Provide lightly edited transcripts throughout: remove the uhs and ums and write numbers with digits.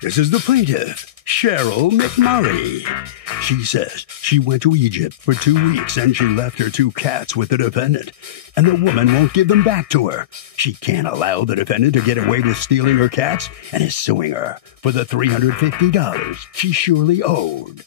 This is the plaintiff, Cheryl McMurray. She says she went to Egypt for 2 weeks and she left her 2 cats with the defendant, and the woman won't give them back to her. She can't allow the defendant to get away with stealing her cats and is suing her for the $350 she surely owed.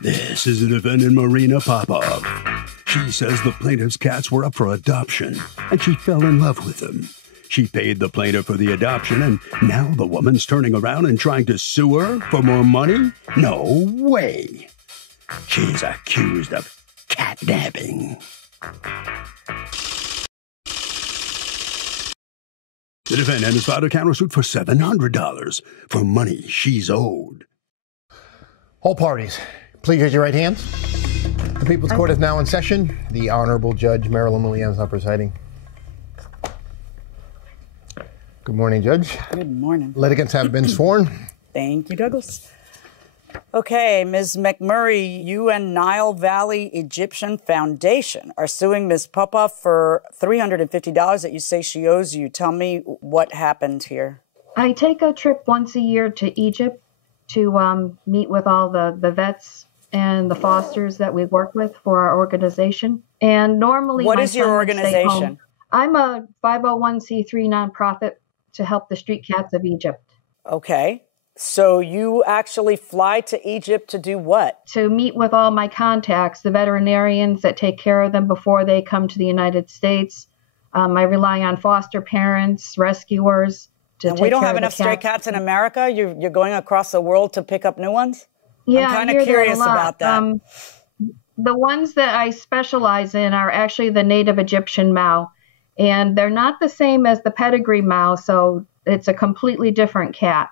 This is the defendant, Marina Popov. She says the plaintiff's cats were up for adoption, and she fell in love with them. She paid the plaintiff for the adoption, and now the woman's turning around and trying to sue her for more money? No way! She's accused of catnapping. The defendant has filed a countersuit for $700 for money she's owed. All parties, please raise your right hands. The People's Court is now in session. The Honorable Judge Marilyn Williams now presiding. Good morning, Judge. Good morning. Litigants have been sworn. Thank you, Douglas. Okay, Ms. McMurray, you and Nile Valley Egyptian Foundation are suing Ms. Popov for $350 that you say she owes you. Tell me what happened here. I take a trip once a year to Egypt to meet with all the vets and the fosters that we work with for our organization. And normally, what is your organization? I'm a 501c3 nonprofit to help the street cats of Egypt. Okay. So you actually fly to Egypt to do what? To meet with all my contacts, the veterinarians that take care of them before they come to the United States. I rely on foster parents, rescuers. And we don't have enough stray cats in America? You're going across the world to pick up new ones? Yeah, I'm kind of curious about that. The ones that I specialize in are actually the native Egyptian Mau, and they're not the same as the pedigree Mau, so it's a completely different cat.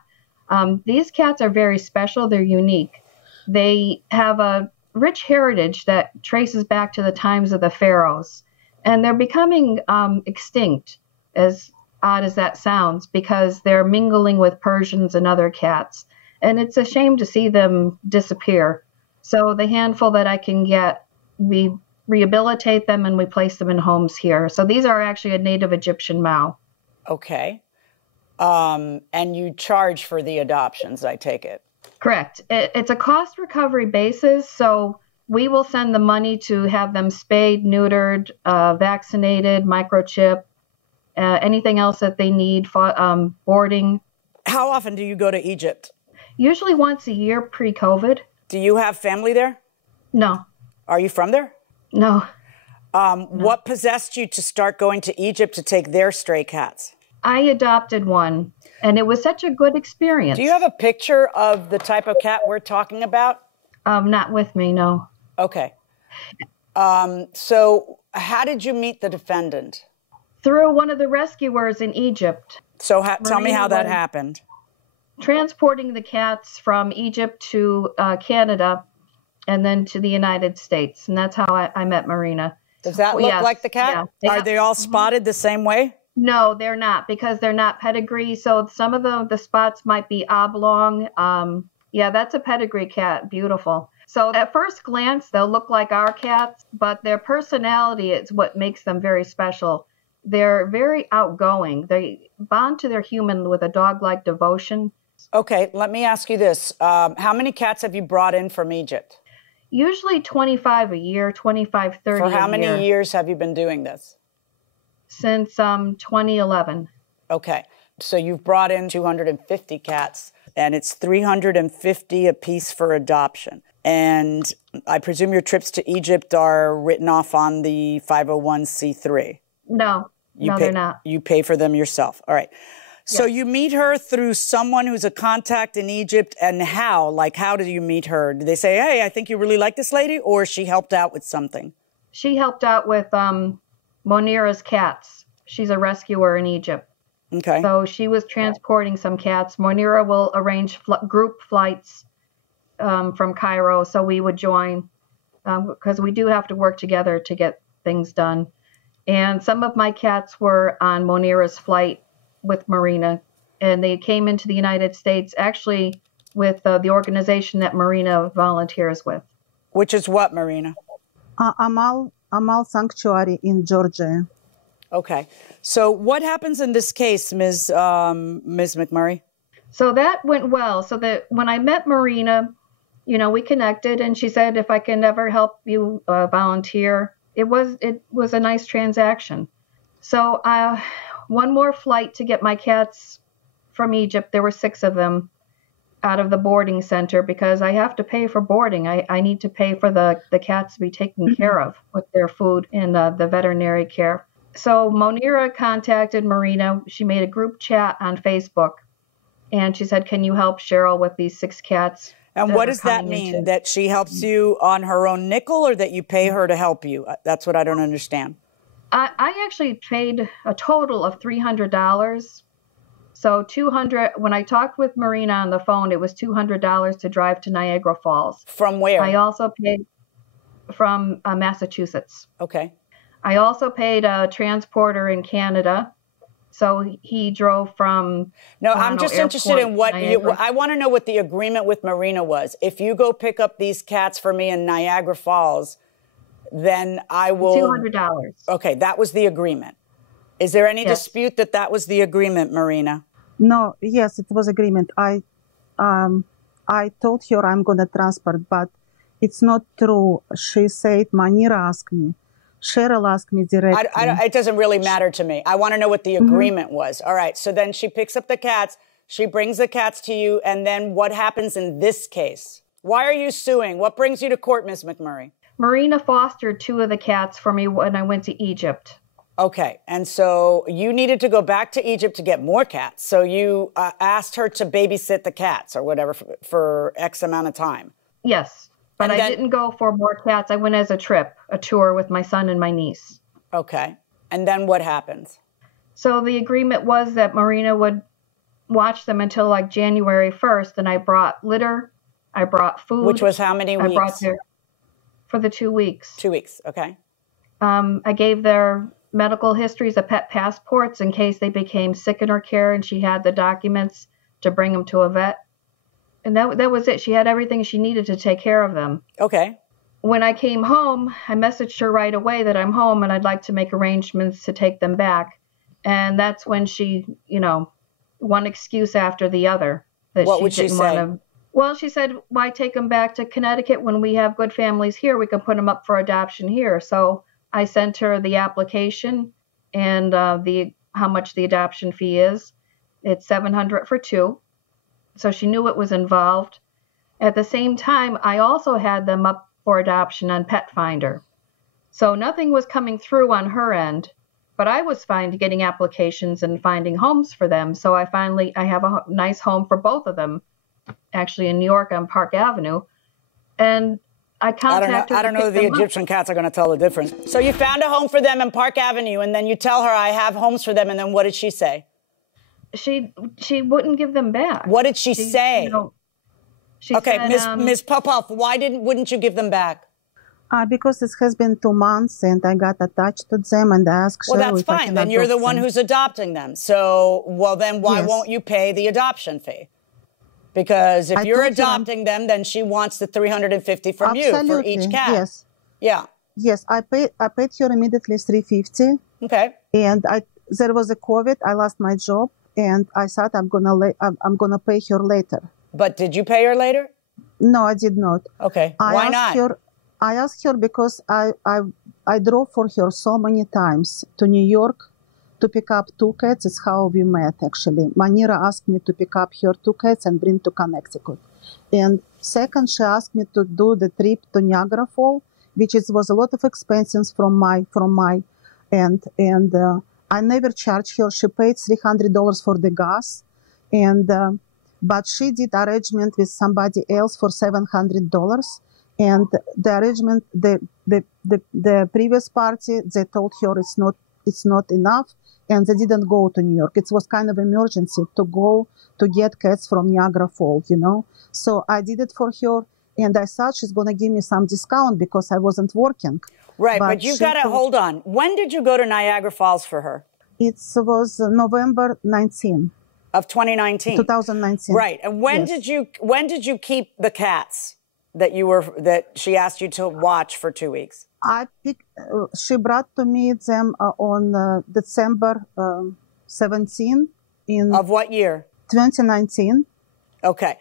These cats are very special. They're unique. They have a rich heritage that traces back to the times of the pharaohs, and they're becoming extinct, as odd as that sounds, because they're mingling with Persians and other cats. And it's a shame to see them disappear. So the handful that I can get, we rehabilitate them and we place them in homes here. So these are actually a native Egyptian Mau. Okay. And you charge for the adoptions, I take it? Correct. It's a cost recovery basis. So we will send the money to have them spayed, neutered, vaccinated, microchip, anything else that they need, boarding. How often do you go to Egypt? Usually once a year pre-COVID. Do you have family there? No. Are you from there? No. No. What possessed you to start going to Egypt to take their stray cats? I adopted one, and it was such a good experience. Do you have a picture of the type of cat we're talking about? Not with me, no. Okay. So how did you meet the defendant? Through one of the rescuers in Egypt. So tell me how that happened. Transporting the cats from Egypt to Canada and then to the United States. And that's how I met Marina. Does that look like the cat? Yeah. Are they all spotted the same way? No, they're not, because they're not pedigree. So some of the spots might be oblong. Yeah, that's a pedigree cat. Beautiful. So at first glance, they'll look like our cats, but their personality is what makes them very special. They're very outgoing. They bond to their human with a dog-like devotion. Okay, let me ask you this. How many cats have you brought in from Egypt? Usually 25 a year, 25, 30 a year. For how many years have you been doing this? Since 2011. Okay, so you've brought in 250 cats, and it's $350 a piece for adoption. And I presume your trips to Egypt are written off on the 501c3. No, they're not. You pay for them yourself. All right. So you meet her through someone who's a contact in Egypt, and how? Like, how do you meet her? Do they say, hey, I think you really like this lady, or she helped out with something? She helped out with Monira's cats. She's a rescuer in Egypt. Okay. So she was transporting some cats. Monira will arrange group flights from Cairo, so we would join, because we do have to work together to get things done. And some of my cats were on Monira's flight with Marina, and they came into the United States actually with the organization that Marina volunteers with. Which is what, Marina? Amal Sanctuary in Georgia. Okay. So what happens in this case, Ms. McMurray? So that went well. So that when I met Marina, we connected, and she said if I can ever help you volunteer, it was a nice transaction. So one more flight to get my cats from Egypt. There were 6 of them out of the boarding center because I have to pay for boarding. I need to pay for the cats to be taken care of with their food and the veterinary care. So Monira contacted Marina. She made a group chat on Facebook, and she said, can you help Cheryl with these 6 cats? And what does that mean? That she helps you on her own nickel, or that you pay her to help you? That's what I don't understand. I actually paid a total of $300. So $200, when I talked with Marina on the phone, it was $200 to drive to Niagara Falls. From where? I also paid from Massachusetts. Okay. I also paid a transporter in Canada. So he drove from. No, I'm just interested in what I want to know what the agreement with Marina was. If you go pick up these cats for me in Niagara Falls, then I will. $200. Okay, that was the agreement. Is there any dispute that was the agreement, Marina? No, yes, it was agreement. I told her I'm going to transport, but it's not true. She said, Manira asked me. Cheryl asked me directly. It doesn't really matter to me. I want to know what the agreement was. All right. So then she picks up the cats. She brings the cats to you. And then what happens in this case? Why are you suing? What brings you to court, Ms. McMurray? Marina fostered 2 of the cats for me when I went to Egypt. Okay. And so you needed to go back to Egypt to get more cats. So you asked her to babysit the cats or whatever for X amount of time. Yes. But I didn't go for more cats. I went as a tour with my son and my niece. Okay. And then what happens? So the agreement was that Marina would watch them until like January 1st. And I brought litter. I brought food. Which was how many weeks? I brought for the 2 weeks. 2 weeks. Okay. I gave their medical histories of pet passports in case they became sick in her care and she had the documents to bring them to a vet. And that was it. She had everything she needed to take care of them. Okay. When I came home, I messaged her right away that I'm home and I'd like to make arrangements to take them back. And that's when she, one excuse after the other. What would she say? Well, she said, why take them back to Connecticut when we have good families here? We can put them up for adoption here. So I sent her the application and how much the adoption fee is. It's $700 for 2. So she knew it was involved. At the same time, I also had them up for adoption on Pet Finder. So nothing was coming through on her end, but I was fine getting applications and finding homes for them. So I have a nice home for both of them, actually in New York on Park Avenue. And I contacted I don't know if the Egyptian cats are going to tell the difference. So you found a home for them in Park Avenue, and then you tell her I have homes for them, and then what did she say? She wouldn't give them back. What did she say? She said, Ms. Popov, why wouldn't you give them back? Because it has been 2 months and I got attached to them and I asked Well, that's fine. Then you're the one who's adopting them. So, then why won't you pay the adoption fee? Because if you're adopting them, then she wants the $350 from you for each cat. Yes. Yeah. Yes, I paid her immediately $350. Okay. And there was a COVID. I lost my job. And I thought I'm gonna pay her later. But did you pay her later? No, I did not. Okay. Why not? I asked her because I drove for her so many times to New York to pick up 2 cats. It's how we met, actually. Manira asked me to pick up her 2 cats and bring to Connecticut. And second, she asked me to do the trip to Niagara Falls, which was a lot of expenses from my end. And I never charged her. She paid $300 for the gas, but she did arrangement with somebody else for $700. And the arrangement, the previous party, they told her it's not enough, and they didn't go to New York. It was kind of emergency to go to get cats from Niagara Falls, So I did it for her, and I thought she's going to give me some discount because I wasn't working. Right, but you've got to hold on. When did you go to Niagara Falls for her? It was November 19. Of 2019? 2019. Right, and when did you keep the cats? that she asked you to watch for 2 weeks? She brought to me them on December 17 in of what year? 2019. Okay.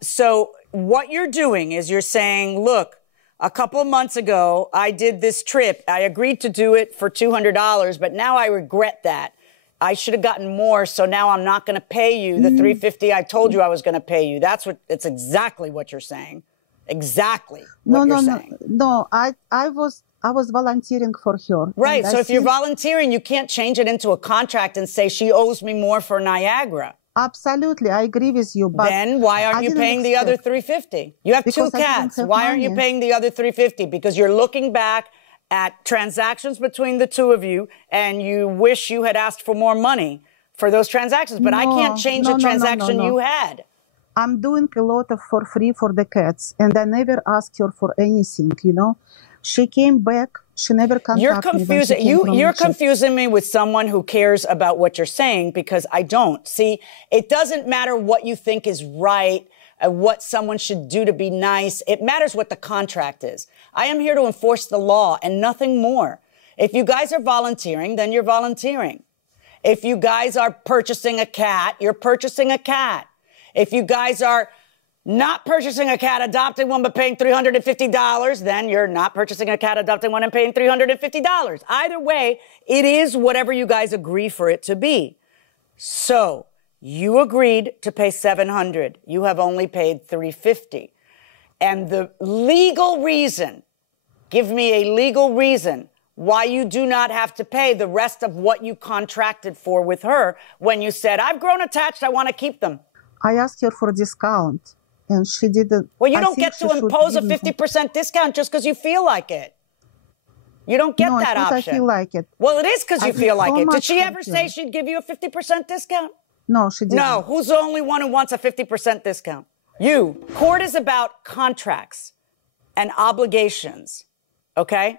So what you're doing is you're saying, look, a couple of months ago, I did this trip. I agreed to do it for $200, but now I regret that. I should have gotten more, so now I'm not going to pay you the $350 I told you I was going to pay you. It's exactly what you're saying. Exactly what you're saying. No. I was volunteering for her. Right. So if you're volunteering, you can't change it into a contract and say she owes me more for Niagara. Absolutely, I agree with you. But then why aren't you paying the other $350? You have two cats. Why aren't you paying the other $350? Because you're looking back at transactions between the two of you, and you wish you had asked for more money for those transactions. But I can't change the transaction you had. I'm doing a lot of for free for the cats, and I never asked her for anything, you know. She came back. She never contacted me. You're confusing me with someone who cares about what you're saying, because I don't. See, it doesn't matter what you think is right, what someone should do to be nice. It matters what the contract is. I am here to enforce the law and nothing more. If you guys are volunteering, then you're volunteering. If you guys are purchasing a cat, you're purchasing a cat. If you guys are not purchasing a cat, adopting one, but paying $350, then you're not purchasing a cat, adopting one, and paying $350. Either way, it is whatever you guys agree for it to be. So you agreed to pay $700. You have only paid $350. And the legal reason, give me a legal reason why you do not have to pay the rest of what you contracted for with her when you said, I've grown attached, I want to keep them. I asked her for a discount. And she didn't. Well, you don't get to impose a 50% discount just because you feel like it. You don't get that option. I feel like it. Well, it is because you feel like it. Did she ever say she'd give you a 50% discount? No, she didn't. No, who's the only one who wants a 50% discount? You. Court is about contracts and obligations, okay?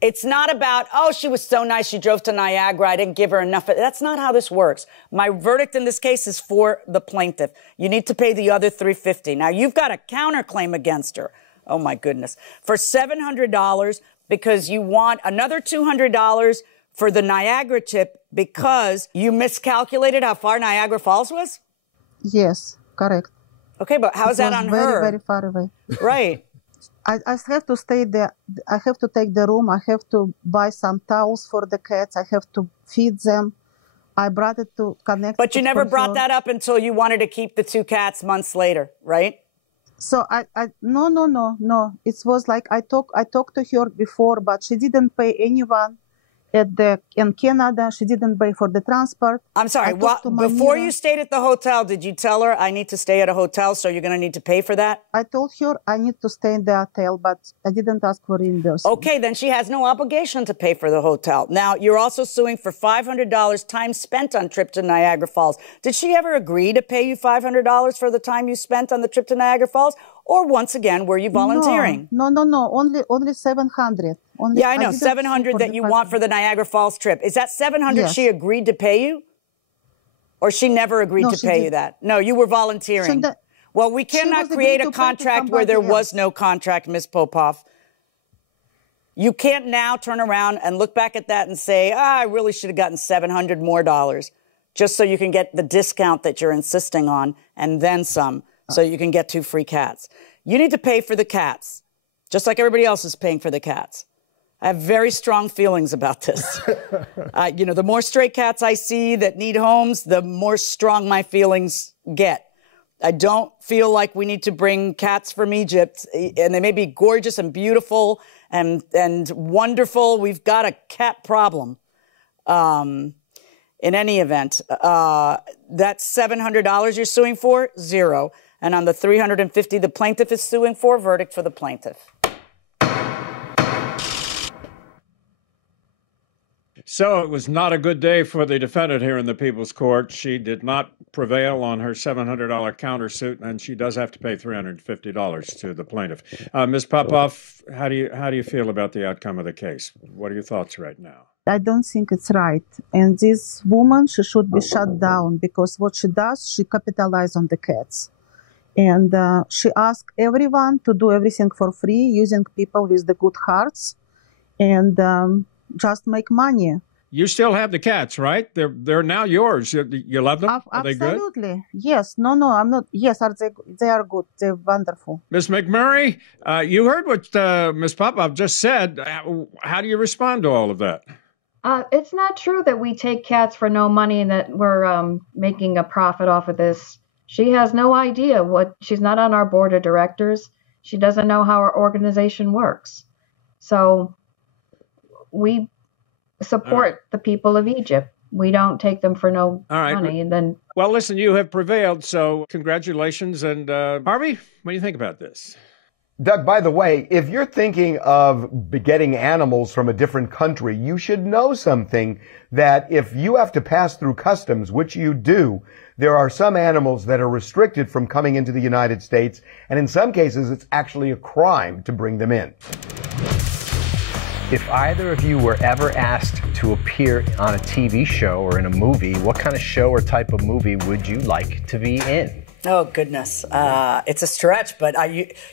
It's not about, oh, she was so nice, she drove to Niagara, I didn't give her enough. That's not how this works. My verdict in this case is for the plaintiff. You need to pay the other $350. Now, you've got a counterclaim against her. Oh, my goodness. For $700 because you want another $200 for the Niagara trip because you miscalculated how far Niagara Falls was? Yes, correct. Okay, but how's that on her? Very, very far away. Right. I have to stay there. I have to take the room. I have to buy some towels for the cats. I have to feed them. I brought it to connect. But you never brought that up until you wanted to keep the two cats months later, right? So no. It was like I talked to her before, but she didn't pay anyone in Canada. She didn't pay for the transport. I'm sorry. Before you stayed at the hotel, did you tell her I need to stay at a hotel, so you're going to need to pay for that? I told her I need to stay in the hotel, but I didn't ask for reimbursement. Okay, then she has no obligation to pay for the hotel. Now, you're also suing for $500 time spent on trip to Niagara Falls. Did she ever agree to pay you $500 for the time you spent on the trip to Niagara Falls? Or once again, were you volunteering? No. Only 700. Yeah, I know. 700 that you want for the Niagara Falls trip. Is that 700 she agreed to pay you? Or she never agreed to pay you that? No, you were volunteering. Well, we cannot create a contract where there was no contract, Ms. Popov. You can't now turn around and look back at that and say, I really should have gotten $700 more just so you can get the discount that you're insisting on and then some. So you can get 2 free cats. You need to pay for the cats, just like everybody else is paying for the cats. I have very strong feelings about this. The more stray cats I see that need homes, the more strong my feelings get. I don't feel like we need to bring cats from Egypt, and they may be gorgeous and beautiful and wonderful. We've got a cat problem. In any event, that $700 you're suing for, 0. And on the $350 the plaintiff is suing for, verdict for the plaintiff. So it was not a good day for the defendant here in the People's Court. She did not prevail on her $700 countersuit, and she does have to pay $350 to the plaintiff. Ms. Popov, how do you feel about the outcome of the case? What are your thoughts right now? I don't think it's right. And this woman, she should be shut down because what she does, she capitalizes on the cats. And she asked everyone to do everything for free, using people with the good hearts, and just make money. You still have the cats, right? They're now yours. You love them? Are they good? Absolutely. Yes. No, I'm not. Yes, they are good. They're wonderful. Ms. McMurray, you heard what Ms. Popov just said. How do you respond to all of that? It's not true that we take cats for no money and that we're making a profit off of this. She has no idea she's not on our board of directors. She doesn't know how our organization works. So we support the people of Egypt. We don't take them for no money. And then, well, listen, you have prevailed, so congratulations. And Harvey, what do you think about this? Doug, by the way, if you're thinking of getting animals from a different country, you should know something, that if you have to pass through customs, which you do, there are some animals that are restricted from coming into the United States, and in some cases, it's actually a crime to bring them in. If either of you were ever asked to appear on a TV show or in a movie, what kind of show or type of movie would you like to be in? Oh, goodness. It's a stretch, but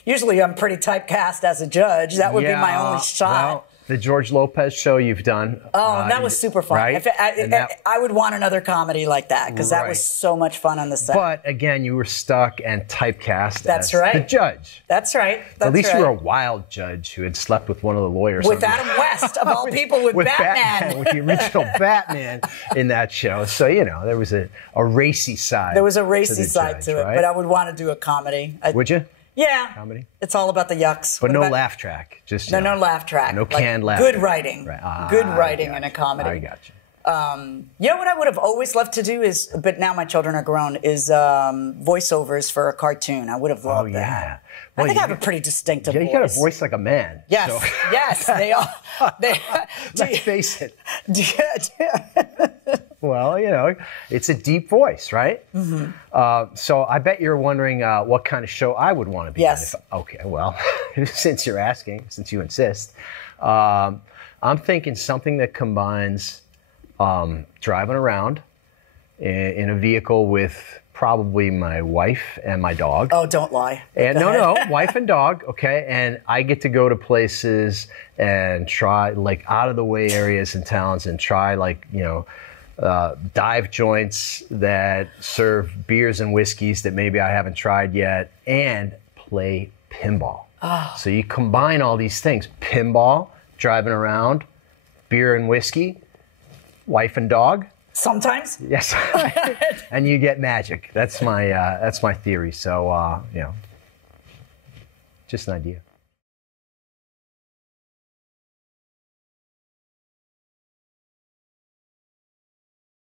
usually I'm pretty typecast as a judge. That would be my only shot. Well, the George Lopez show you've done. Oh, that was super fun. Right? I would want another comedy like that, because that was so much fun on the set. But again, you were stuck and typecast as the judge. That's right. At least you were a wild judge who had slept with one of the lawyers. With Adam West, of all people, with Batman. With the original Batman in that show. So, there was a racy side. There was a racy side judge, to it, right? But I would want to do a comedy. Would you? Yeah. Comedy? It's all about the yucks. But no laugh track. Just no laugh track. No canned laugh. Good writing. Right. Good writing in a comedy. I got you. You know what I would have always loved to do is, but now my children are grown, is voiceovers for a cartoon. I would have loved that. Well, I think I have a pretty distinctive voice. You got a voice like a man. Yes, so. yes, they are. Let's face it. Well, it's a deep voice, right? Mm-hmm. So I bet you're wondering what kind of show I would want to be in. Okay, well, since you're asking, since you insist, I'm thinking something that combines driving around in a vehicle with probably my wife and my dog. Oh, don't lie. And no, wife and dog, okay? And I get to go to places and try, like, out-of-the-way areas and towns and try, like, dive joints that serve beers and whiskeys that maybe I haven't tried yet, and play pinball. Oh. So you combine all these things: pinball, driving around, beer and whiskey, wife and dog. Sometimes. Yes. And you get magic. That's my theory. So, just an idea.